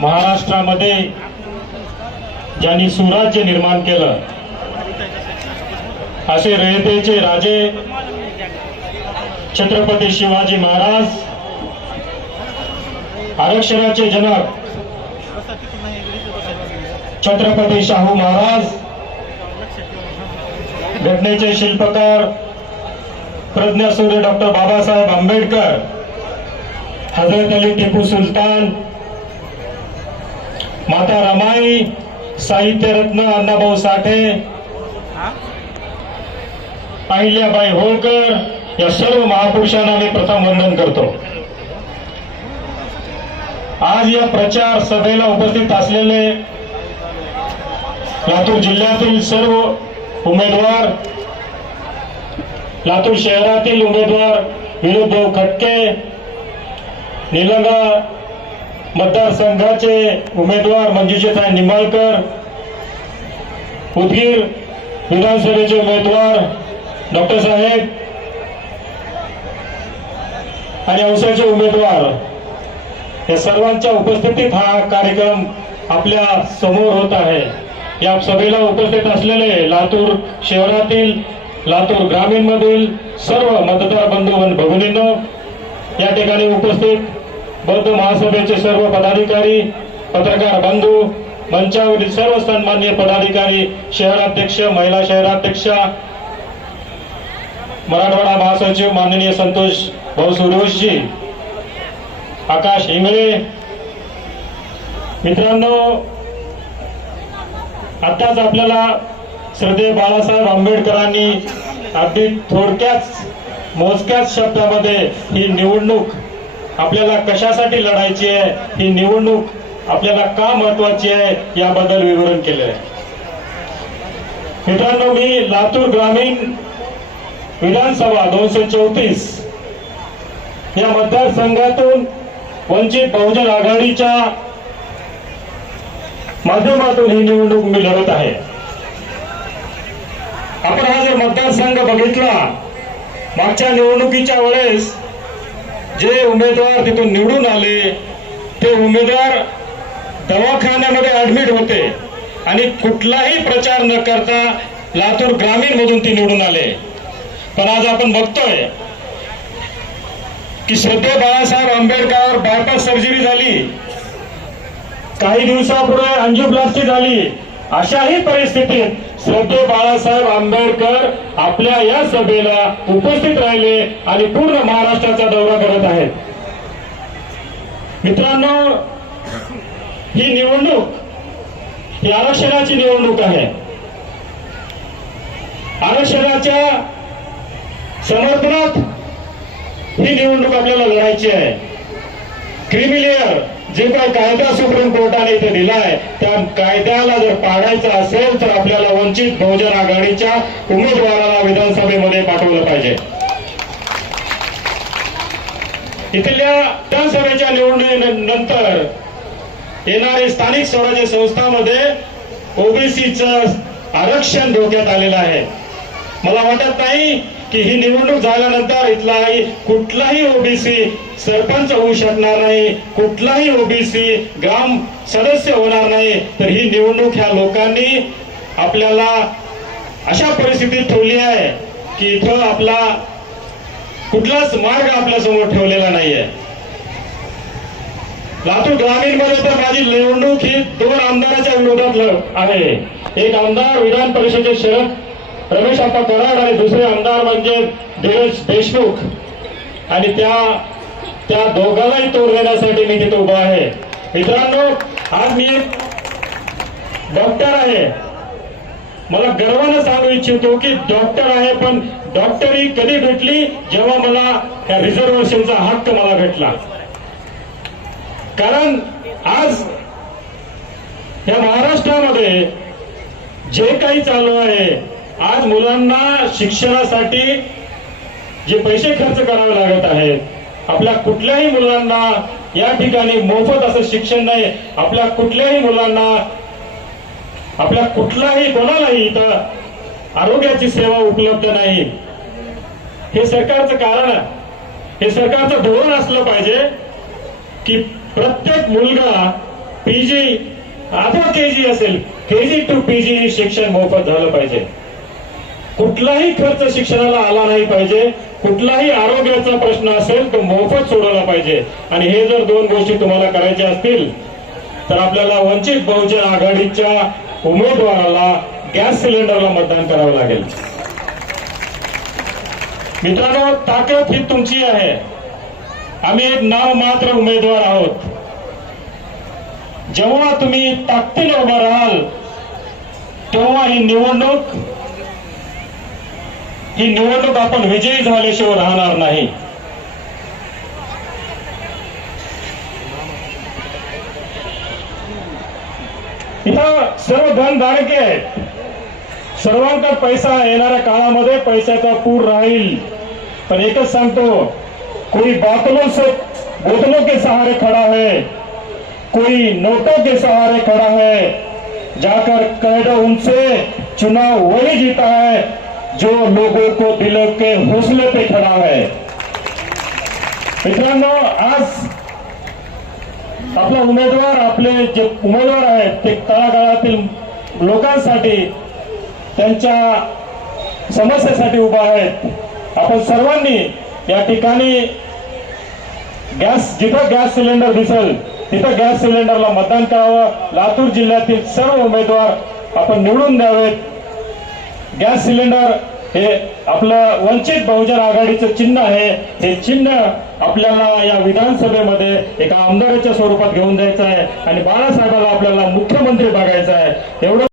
महाराष्ट्रामध्ये ज्यांनी सुराज्य निर्माण केलं असे रयतेचे राजे छत्रपती शिवाजी महाराज, आरक्षणाचे जनक छत्रपती शाहू महाराज, घटनेचे शिल्पकार प्रज्ञासूर्य डॉक्टर बाबासाहेब आंबेडकर, हजरत अली टिपू सुलतान, माता रमाई, साहित्यरत्न अण्णाभाऊ साठे, अहिल्याबाई होळकर या सर्व महापुरुषांना मी प्रथम वंदन करतो। आज या प्रचार सभेला उपस्थित असलेले लातूर जिल्ह्यातील सर्व उमेदवार, लातूर शहरातील उमेदवार विनोदभाऊ खटके, निलंगा मतदारसंघाचे उमेदवार मंजुषाताई निंबाळकर, उदगीर विधानसभेचे उमेदवार डॉक्टर साहेब आणि औसाचे उमेदवार, या सर्वांच्या उपस्थितीत हा कार्यक्रम आपल्या समोर होत आहे। या सभेला उपस्थित असलेले लातूर शहरातील, लातूर ग्रामीण मधील सर्व मतदार बंधू आणि भगिनींनो, या ठिकाणी उपस्थित बौद्ध महासभेचे सर्व पदाधिकारी, पत्रकार बंधू, मंचावरील सर्व सन्माननीय पदाधिकारी, शहराध्यक्ष, महिला शहराध्यक्षा, मराठवाडा महासचिव माननीय संतोष भाऊ सूर्यवंशी, आकाश इंगळे, मित्रांनो, आताच आपल्याला श्रद्धेय बाळासाहेब आंबेडकरांनी अगदी थोडक्यात मोजक्याच शब्दामध्ये ही निवडणूक आपल्याला कशासाठी लढायची आहे, ही निवडणूक आपल्याला का महत्वाची आहे याबद्दल विवरण केले आहे। मित्रांनो, मी लातूर ग्रामीण विधानसभा 234 या मतदारसंघातून वंचित बहुजन आघाडीच्या माध्यमातून ही निवडणूक मी लढत आहे। आपण हा जर मतदारसंघ बघितला, मागच्या निवडणुकीच्या वेळेस जे उमेदवार तिथून निवडून आले ते उमेदवार दवाखान्यामध्ये ऍडमिट होते आणि कुठलाही प्रचार न करता लातूर ग्रामीण मधून ते निवडून आले। पण आज आपण बघतोय की श्रद्धेय बाळासाहेब आंबेडकर बायपास सर्जरी झाली, काही दिवसापूर्वी अंजिओप्लास्टी झाली, अशाही परिस्थितीत श्रद्धेय बाळासाहेब आंबेडकर आपल्या या सभेला उपस्थित राहिले आणि पूर्ण महाराष्ट्राचा दौरा करत आहेत। मित्रांनो, ही निवडणूक ही आरक्षणाची निवडणूक आहे। आरक्षणाच्या समर्थनात ही निवडणूक आपल्याला लढायची आहे। क्रिमिलेअर जे काही कायदा सुप्रीम कोर्टाने इथे दिलाय, त्या कायद्याला जर पाडायचं असेल तर आपल्याला वंचित बहुजन आघाडीच्या उमेदवाराला विधानसभेमध्ये पाठवलं पाहिजे। इथल्या विधानसभेच्या निवडणुकीनंतर येणारे स्थानिक स्वराज्य संस्थांमध्ये ओबीसीचं आरक्षण धोक्यात आलेलं आहे। मला वाटत नाही की ही निवडणूक झाल्यानंतर इथलाही कुठलाही ओबीसी सरपंच होऊ शकणार नाही, कुठलाही ओबीसी ग्राम सदस्य होणार नाही। तर ही निवडणूक ह्या लोकांनी आपल्याला अशा परिस्थितीत ठेवली आहे की इथं आपला कुठलाच मार्ग आपल्या समोर ठेवलेला नाहीये। लातूर ग्रामीण मध्ये तर माझी निवडणूक ही 2 आमदाराच्या विरोधात आहे। एक आमदार विधान परिषदेचे शरद रमेश आप्पा कराड आणि दुसरे आमदार म्हणजे धीरज देशमुख, आणि त्या दोघांनाही तोड देण्यासाठी मी तिथे उभा आहे। मित्रांनो, आज मी एक डॉक्टर आहे, मला गर्वाने सांगू इच्छितो की डॉक्टर आहे, पण डॉक्टरी कधी भेटली जेव्हा मला या रिझर्वेशनचा हक्क मला भेटला। कारण आज या महाराष्ट्रामध्ये जे काही चालू आहे, आज मुलांना शिक्षणासाठी जे पैसे खर्च करावे लागत आहेत, आपल्या कुठल्याही मुलांना या ठिकाणी मोफत असं शिक्षण नाही, आपल्या कुठल्याही मुलांना, आपल्या कुठलाही कोणालाही इथं आरोग्याची सेवा उपलब्ध नाही। हे सरकारचं कारण, हे सरकारचं धोरण असलं पाहिजे की प्रत्येक मुलगा पीजी अथवा केजी असेल, केजी टू पीजी शिक्षण मोफत झालं पाहिजे. कुठलाही खर्च शिक्षणाला आला नाही पाहिजे. कुठलाही आरोग्याचा प्रश्न असेल तो मोफत सोडवला पाहिजे. आणि हे जर दोन गोष्टी तुम्हाला करायच्या असतील तर आपल्याला वंचित बहुजन आघाडीच्या उमेदवाराला गॅस सिलेंडरला मतदान करावं लागेल. मित्रांनो, ताकद ही तुमची आहे. आम्ही एक नाव मात्र उमेदवार आहोत. जेव्हा तुम्ही ताकदीने उभा राहाल तेव्हा ही निवडणूक आपण विजयी झाल्याशिवाय राहणार नाही. इथं सर्व धनधारके आहेत. सर्वांकडे पैसा येणाऱ्या काळामध्ये पैशाचा पूर राहील. पण एकच सांगतो, कोई बोतलों के सहारे खड़ा है, कोई नोटों के सहारे खड़ा है. जाकर कह दो उनसे चुनाव वही जीता है जो लोगों को दिलों के हौसले पे खड़ा है. मित्रांनो, आज आपला उमेदवार, आपले जे उमेदवार आहेत ते तळागाळातील लोकांसाठी, त्यांच्या समस्येसाठी उभा आहेत. आपण सर्वांनी या ठिकाणी जिथं गॅस सिलेंडर दिसेल तिथं गॅस सिलेंडरला मतदान करावं. लातूर जिल्ह्यातील सर्व उमेदवार आपण निवडून द्यावेत. गॅस सिलेंडर हे आपलं वंचित बहुजन आघाडीचं चिन्ह आहे. हे चिन्ह आपल्याला या विधानसभेमध्ये एका आमदाराच्या स्वरूपात घेऊन जायचं आहे आणि बाळासाहेबाला आपल्याला मुख्यमंत्री बघायचं आहे. एवढं